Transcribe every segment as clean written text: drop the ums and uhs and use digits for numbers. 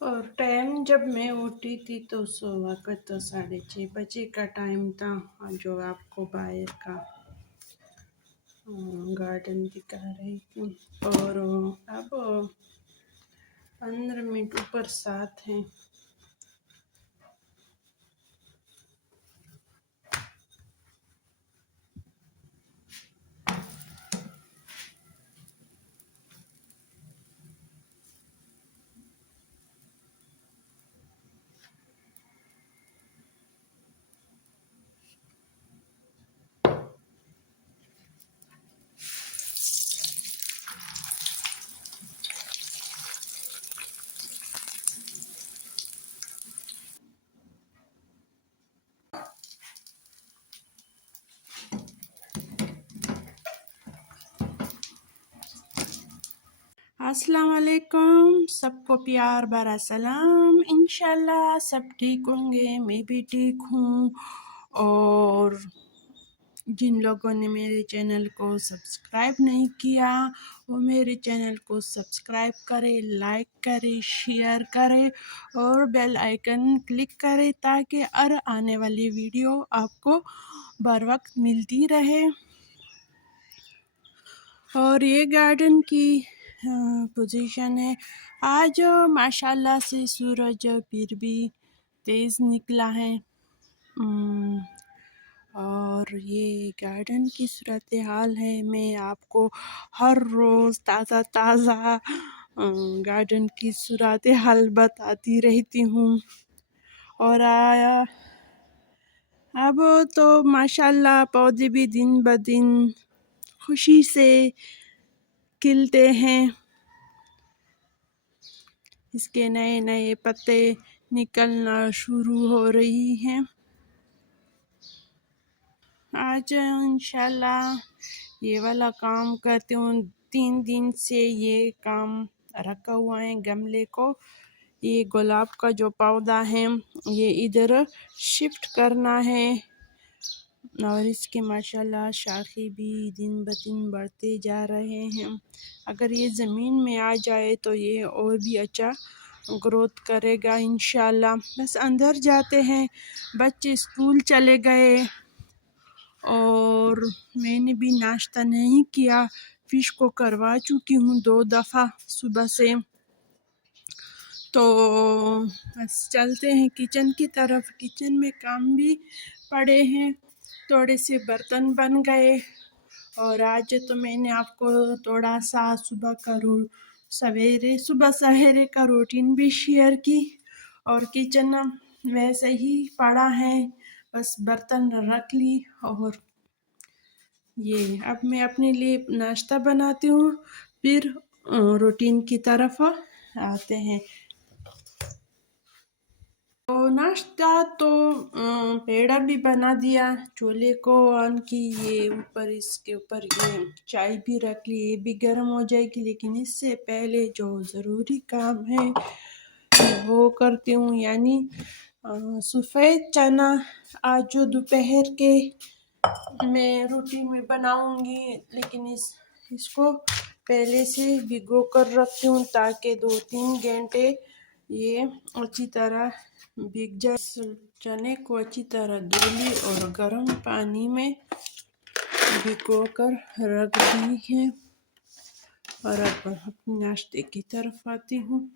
और टाइम जब मैं उठी थी तो वक़्त तो 6:30 बजे का टाइम था, जो आपको बाहर का गार्डन दिखा रही थी। और अब 15 मिनट ऊपर 7 हैं। अस्सलाम वालेकुम, सबको प्यार भरा सलाम। इंशाल्लाह सब ठीक होंगे, मैं भी ठीक हूँ। और जिन लोगों ने मेरे चैनल को सब्सक्राइब नहीं किया वो मेरे चैनल को सब्सक्राइब करें, लाइक करें, शेयर करें और बेल आइकन क्लिक करें ताकि हर आने वाली वीडियो आपको बर वक्त मिलती रहे। और ये गार्डन की पोजीशन है। आज माशाल्लाह से सूरज फिर भी तेज़ निकला है। और ये गार्डन की सूरत हाल है। मैं आपको हर रोज़ ताज़ा ताज़ा गार्डन की सूरत हाल बताती रहती हूँ। और अब तो माशाल्लाह पौधे भी दिन ब दिन खुशी से खिलते हैं। इसके नए नए पत्ते निकलना शुरू हो रही हैं। आज इंशाल्लाह ये वाला काम करती हूँ। 3 दिन से ये काम रखा हुआ है गमले को। ये गुलाब का जो पौधा है ये इधर शिफ्ट करना है। और इसके माशाल्लाह शाखे भी दिन ब दिन बढ़ते जा रहे हैं। अगर ये ज़मीन में आ जाए तो ये और भी अच्छा ग्रोथ करेगा इंशाल्लाह। बस अंदर जाते हैं, बच्चे स्कूल चले गए और मैंने भी नाश्ता नहीं किया। फ़िश को करवा चुकी हूँ 2 दफ़ा सुबह से। तो बस चलते हैं किचन की तरफ। किचन में काम भी पड़े हैं, थोड़े से बर्तन बन गए। और आज तो मैंने आपको थोड़ा सा सुबह सवेरे का रूटीन भी शेयर की। और किचन वैसे ही पड़ा है, बस बर्तन रख ली। और ये अब मैं अपने लिए नाश्ता बनाती हूँ, फिर रूटीन की तरफ आते हैं। तो नाश्ता तो पेड़ा भी बना दिया। चूल्हे को ऑन की, ये ऊपर इसके ऊपर ये चाय भी रख ली। ये भी गर्म हो जाएगी, लेकिन इससे पहले जो ज़रूरी काम है वो करती हूँ। यानी सफ़ेद चना आज जो दोपहर के मैं रोटी में बनाऊंगी, लेकिन इसको पहले से भिगो कर रखती हूँ ताकि 2-3 घंटे ये अच्छी तरह भीग जाए। चने को अच्छी तरह धो ली और गर्म पानी में भिगो कर रख दी है। और अब अपने नाश्ते की तरफ आती हूँ।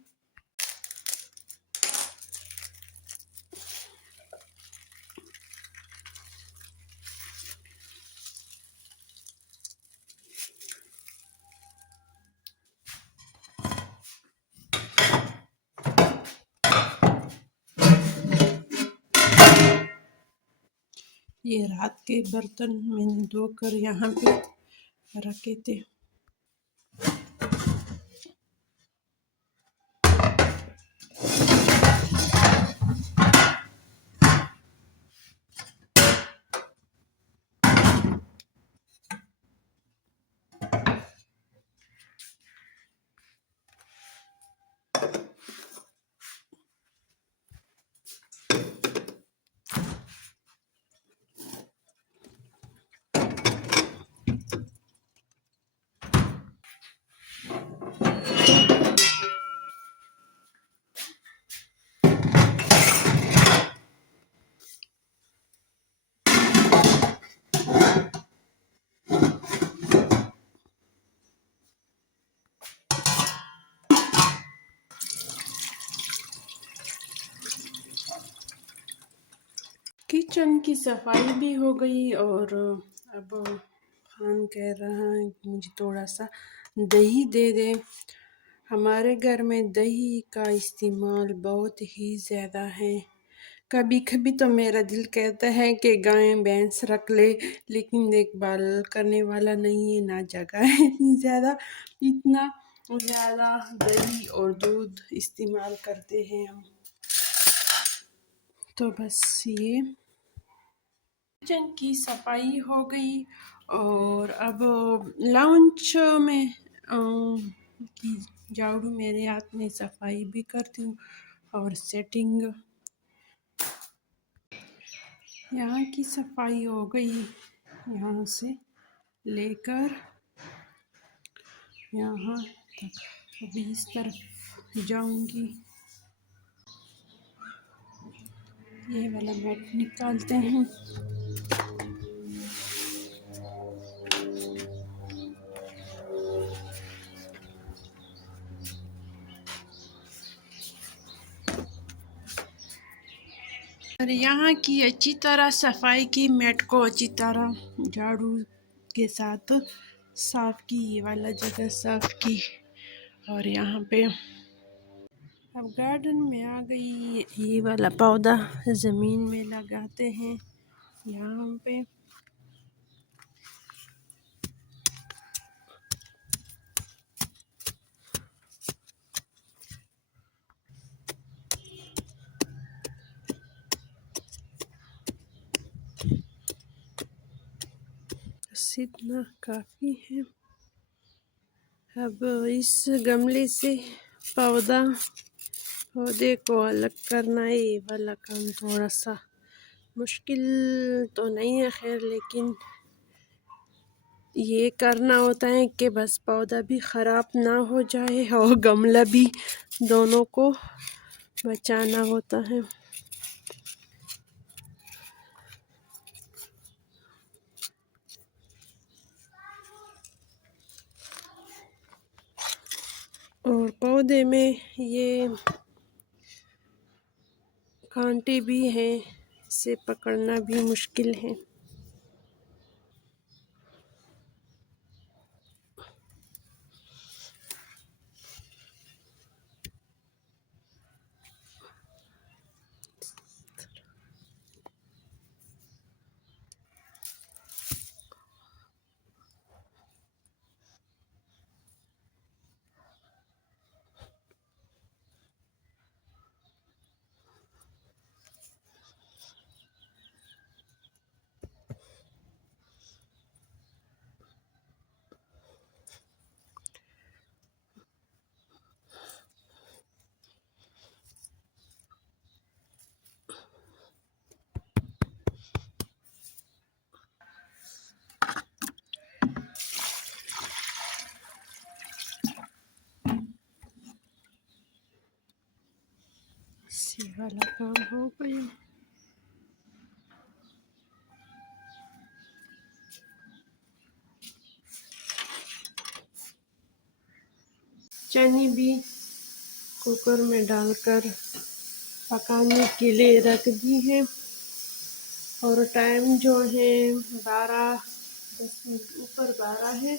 ये रात के बर्तन मैंने धोकर यहाँ पे रखे थे। किचन की सफाई भी हो गई और अब खान कह रहा है कि मुझे थोड़ा सा दही दे दे। हमारे घर में दही का इस्तेमाल बहुत ही ज़्यादा है। कभी कभी तो मेरा दिल कहता है कि गाय भैंस रख ले, लेकिन देखभाल करने वाला नहीं है, ना जगह है इतनी ज़्यादा। इतना ज़्यादा दही और दूध इस्तेमाल करते हैं हम। तो बस ये किचन की सफाई हो गई और अब लंच में की झाड़ू मेरे हाथ में, सफाई भी करती हूँ और सेटिंग। यहाँ की सफाई हो गई, यहाँ से लेकर यहाँ तक। अभी इस तरफ जाऊंगी, ये वाला मैट निकालते हैं। और यहाँ की अच्छी तरह सफाई की, मैट को अच्छी तरह झाड़ू के साथ साफ की, ये वाला जगह साफ की। और यहाँ पे अब गार्डन में आ गई, ये वाला पौधा ज़मीन में लगाते हैं यहाँ पे। बस इतना काफ़ी है। अब इस गमले से पौधे को अलग करना है, ये वाला काम थोड़ा सा मुश्किल तो नहीं है खैर, लेकिन ये करना होता है कि बस पौधा भी ख़राब ना हो जाए और गमला भी, दोनों को बचाना होता है। और पौधे में ये कांटे भी हैं, इसे पकड़ना भी मुश्किल है। इसी वाला काम हो गया। चने भी कुकर में डालकर पकाने के लिए रख दी है और टाइम जो है 10 मिनट ऊपर 12 है।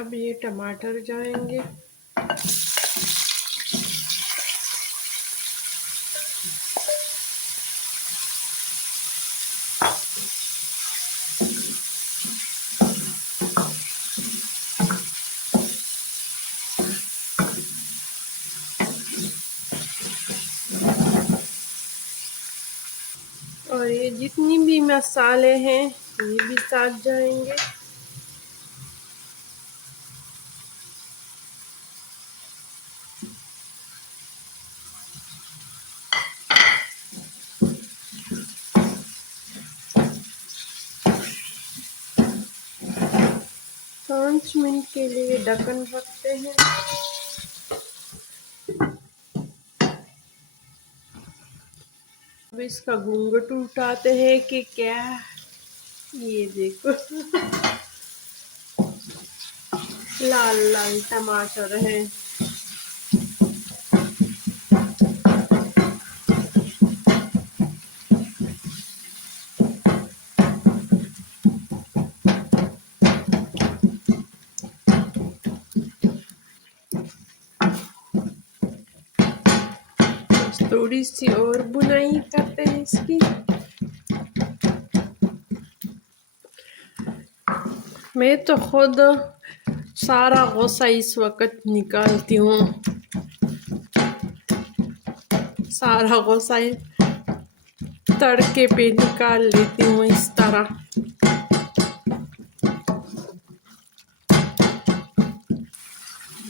अब ये टमाटर जाएंगे। और ये जितनी भी मसाले हैं ये भी साथ जाएंगे। 5 मिनट के लिए ढक्कन रखते हैं। अब इसका घूंघट उठाते हैं कि क्या, ये देखो लाल लाल टमाटर हैं। थोड़ी सी और बुनाई करते हैं इसकी। मैं तो खुद सारा गुस्सा इस वक्त निकालती हूँ, सारा गुस्सा तड़के पे निकाल लेती हूँ इस तरह।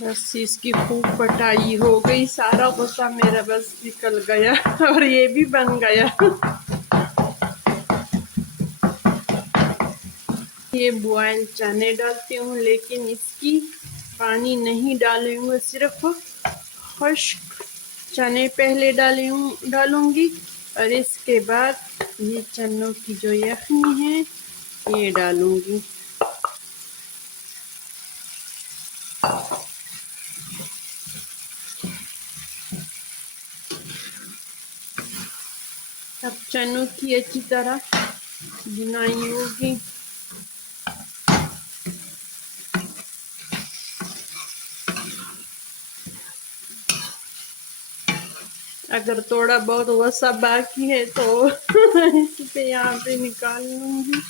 बस इसकी खूब पटाई हो गई, सारा गुस्सा मेरा बस निकल गया और ये भी बन गया। ये बॉयल चने डालती हूँ, लेकिन इसकी पानी नहीं डालूंगी, सिर्फ खुश्क चने पहले डालूंगी और इसके बाद ये चनों की जो यखनी है ये डालूंगी। अब चनों की अच्छी तरह बुनाई होगी। अगर थोड़ा बहुत वसा बाकी है तो इस पे यहाँ पे निकाल लूंगी।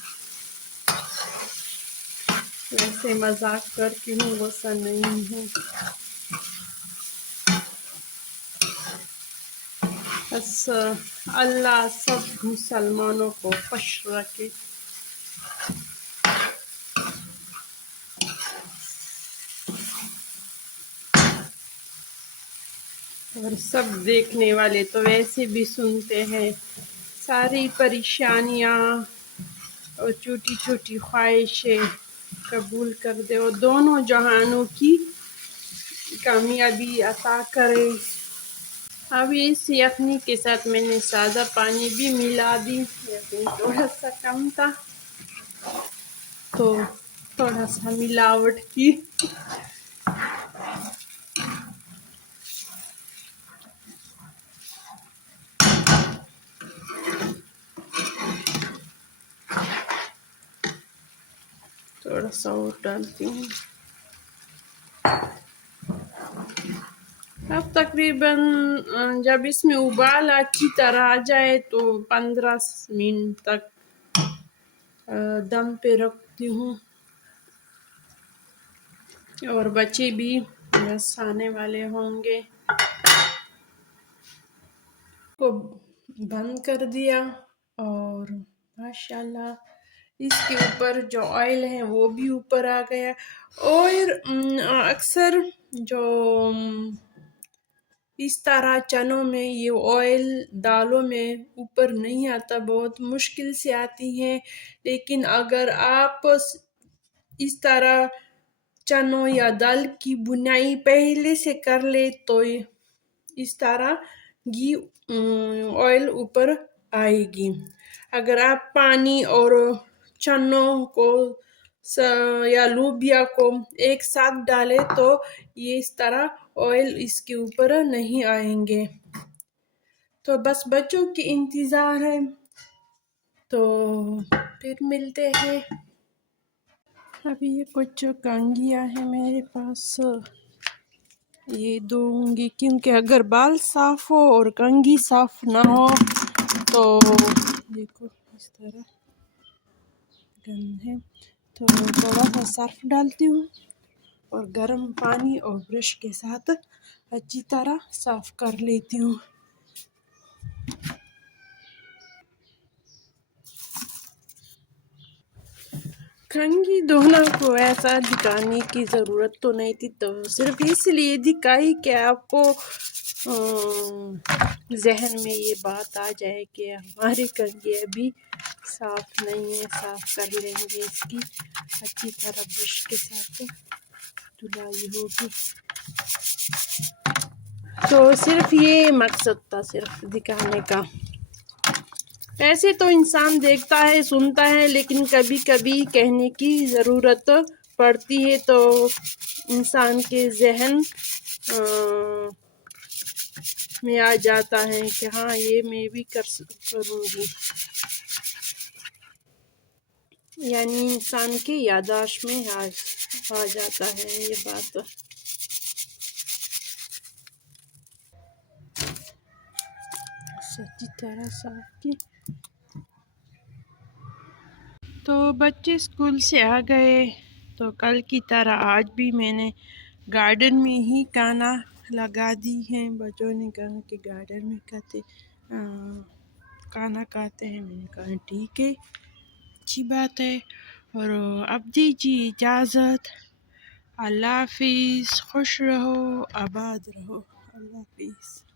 वैसे मजाक करती हूँ, वसा नहीं है। बस अल्लाह सब मुसलमानों को खुश रखे। और सब देखने वाले तो वैसे भी सुनते हैं, सारी परेशानियाँ और छोटी छोटी ख्वाहिशें कबूल कर दे और दोनों जहानों की कामयाबी अता करे। अब इस यखनी के साथ मैंने सादा पानी भी मिला दी, यखनी थोड़ा सा कम था तो थोड़ा सा मिलावट की। थोड़ा सा और डालती हूँ। अब तकरीबन जब इसमें उबाल अच्छी तरह आ जाए तो 15 मिनट तक दम पे रखती हूँ। और बच्चे भी बस आने वाले होंगे, को बंद कर दिया और माशाल्लाह इसके ऊपर जो ऑयल है वो भी ऊपर आ गया। और अक्सर जो इस तरह चनों में ये ऑयल दालों में ऊपर नहीं आता, बहुत मुश्किल से आती हैं। लेकिन अगर आप इस तरह चनों या दाल की बुनाई पहले से कर ले तो इस तरह घी ऑयल ऊपर आएगी। अगर आप पानी और चनों को या लोबिया को एक साथ डालें तो ये इस तरह ऑयल इसके ऊपर नहीं आएंगे। तो बस बच्चों की इंतज़ार है, तो फिर मिलते हैं। अभी ये कुछ कंघियाँ हैं मेरे पास, ये दूंगी क्योंकि अगर बाल साफ हो और कंघी साफ ना हो तो देखो इस तरह गंद है। तो थोड़ा सा सर्फ डालती हूँ और गर्म पानी और ब्रश के साथ अच्छी तरह साफ कर लेती हूँ। कंघी दोनों को ऐसा दिखाने की ज़रूरत तो नहीं थी, तो सिर्फ इसलिए दिखाई कि आपको जहन में ये बात आ जाए कि हमारी कंघियाँ भी साफ नहीं है, साफ कर लेंगे इसकी अच्छी तरह ब्रश के साथ धुलाई होगी। तो सिर्फ ये मकसद था, सिर्फ दिखाने का। ऐसे तो इंसान देखता है, सुनता है, लेकिन कभी कभी कहने की ज़रूरत पड़ती है तो इंसान के जहन में आ जाता है कि हाँ ये मैं भी करूँगी। यानी इंसान के याददाश्त में आ जाता है ये बात। अच्छी तरह साफ की। तो बच्चे स्कूल से आ गए, तो कल की तरह आज भी मैंने गार्डन में ही खाना लगा दी है। बच्चों ने कहा कि गार्डन में खाना खाते हैं। मैंने कहा ठीक है, अच्छी बात है। और अब दीजिए इजाज़त। अल्लाह हाफिज़, खुश रहो, आबाद रहो। अल्लाह हाफिज़।